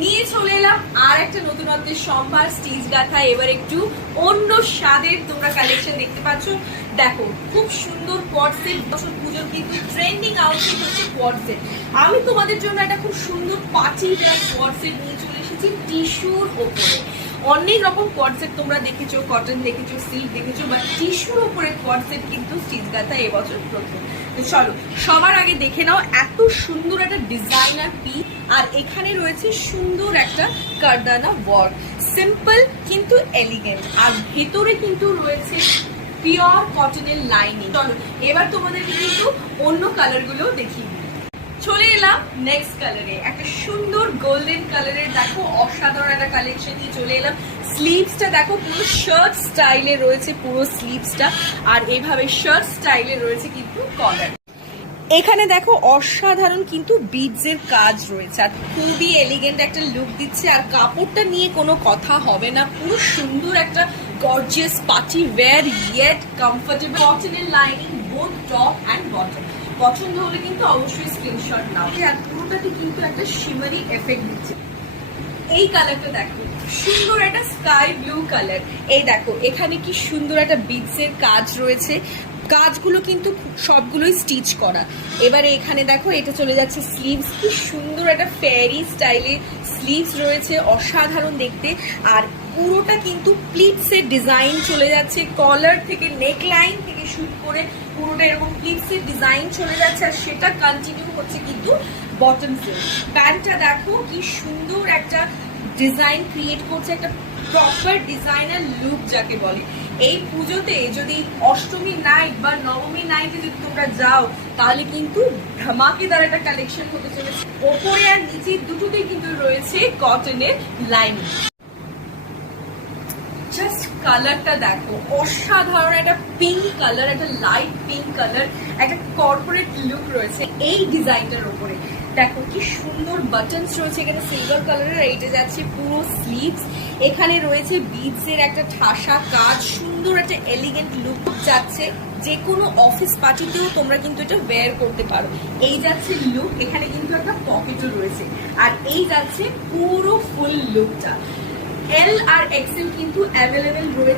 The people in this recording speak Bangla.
নিয়ে চলে এলাম আর একটা নতুনত্বের সম্ভার স্টিচ গাথা। এবার একটু অন্য স্বাদের তোমরা কালেকশন দেখতে পাচ্ছ। দেখো খুব সুন্দর কোয়ার্ডসেট, বছর পুজোর কিন্তু ট্রেন্ডিং আউটফিট হচ্ছে কোয়ার্ডসেট। আমি তোমাদের জন্য একটা খুব সুন্দর পার্টি ওয়্যার কোয়ার্ডসেট নিয়ে চলে এসেছি টিস্যুর ওপরে। অনেক রকম কোয়ার্ডসেট তোমরা দেখেছো, কটন দেখেছো, সিল্ক দেখেছো, বাট টিস্যুর ওপরে কোয়ার্ডসেট কিন্তু স্টিচ গাথা এবছর প্রথম। তো চলো সবার আগে দেখে নাও এত সুন্দর একটা ডিজাইনার পিস, আর এখানে রয়েছে সুন্দর একটা কারদানা ওয়ার্ক, সিম্পল কিন্তু এলিগেন্ট, আর ভেতরে কিন্তু রয়েছে পিওর কটনের লাইনিং। চলো এবার তোমাদেরকে কিন্তু অন্য কালারগুলো দেখিয়ে দিই। চলে এলাম নেক্সট কালারে, একটা সুন্দর গোল্ডেন কালারের দেখো অসাধারণ একটা কালেকশন নিয়ে চলে এলাম। স্লিভসটা দেখো পুরো শার্ট স্টাইলে রয়েছে, পুরো স্লিভসটা, আর এইভাবে শার্ট স্টাইলে রয়েছে কিন্তু কলার। এখানে দেখো অসাধারণ কিন্তু বিডসের কাজ রয়েছে, আর খুবই এলিগেন্ট একটা লুক দিচ্ছে। আর কাপড়টা নিয়ে কোনো কথা হবে না, পুরো সুন্দর একটা gorgeous party wear yet comfortable, কটনের lining both top and bottom. পছন্দ হলে কিন্তু অবশ্যই স্ক্রিনশট নাও। আর পুরোটাতে কিন্তু একটা শিমারি এফেক্ট দিচ্ছে। এই কালারটা দেখো সুন্দর একটা স্কাই ব্লু কালার। এই দেখো এখানে কি সুন্দর একটা বিডসের কাজ রয়েছে, কাজগুলো কিন্তু সবগুলোই স্টিচ করা। এবারে এখানে দেখো এটা চলে যাচ্ছে স্লিভস, কি সুন্দর একটা ফেয়ারি স্টাইলে স্লিভস রয়েছে, অসাধারণ দেখতে। আর পুরোটা কিন্তু প্লিটসের ডিজাইন চলে যাচ্ছে, কলার থেকে নেক লাইন থেকে শুরু করে পুরোটা এরকম প্লিটসের ডিজাইন চলে যাচ্ছে, আর সেটা কন্টিনিউ হচ্ছে কিন্তু বটমসে। প্যান্টটা দেখো কি সুন্দর একটা ডিজাইন ক্রিয়েট করছে, একটা প্রপার ডিজাইনার লুক যাকে বলে। এই পুজোতে যদি অষ্টমী নাইট বা নবমী নাইটে যদি তোমরা যাও তাহলে কিন্তু ধামাকেদার একটা কালেকশন হতে চলেছে। ওপরে আর নিচে দুটোতেই কিন্তু রয়েছে কটনের লাইনিং। জাস্ট কালারটা দেখো অসাধারণ একটা পিঙ্ক কালার, একটা লাইট পিঙ্ক কালার, একটা কর্পোরেট লুক রয়েছে এই ডিজাইনটার উপরে। দেখো কি সুন্দর বাটনস রয়েছে এখানে সিলভার কালারের, এইটা যাচ্ছে পুরো স্লিভস। এখানে রয়েছে বিডসের একটা ঠাসা কাজ, সুন্দর একটা এলিগেন্ট লুক যাচ্ছে। যে কোনো অফিস পার্টিতেও তোমরা কিন্তু এটা ওয়্যার করতে পারো। এই যাচ্ছে লুক, এখানে কিন্তু একটা পকেটও রয়েছে, আর এই যাচ্ছে পুরো ফুল লুকটা। এল আর এক্সেল কিন্তু অ্যাভেলেবেল রয়েছে।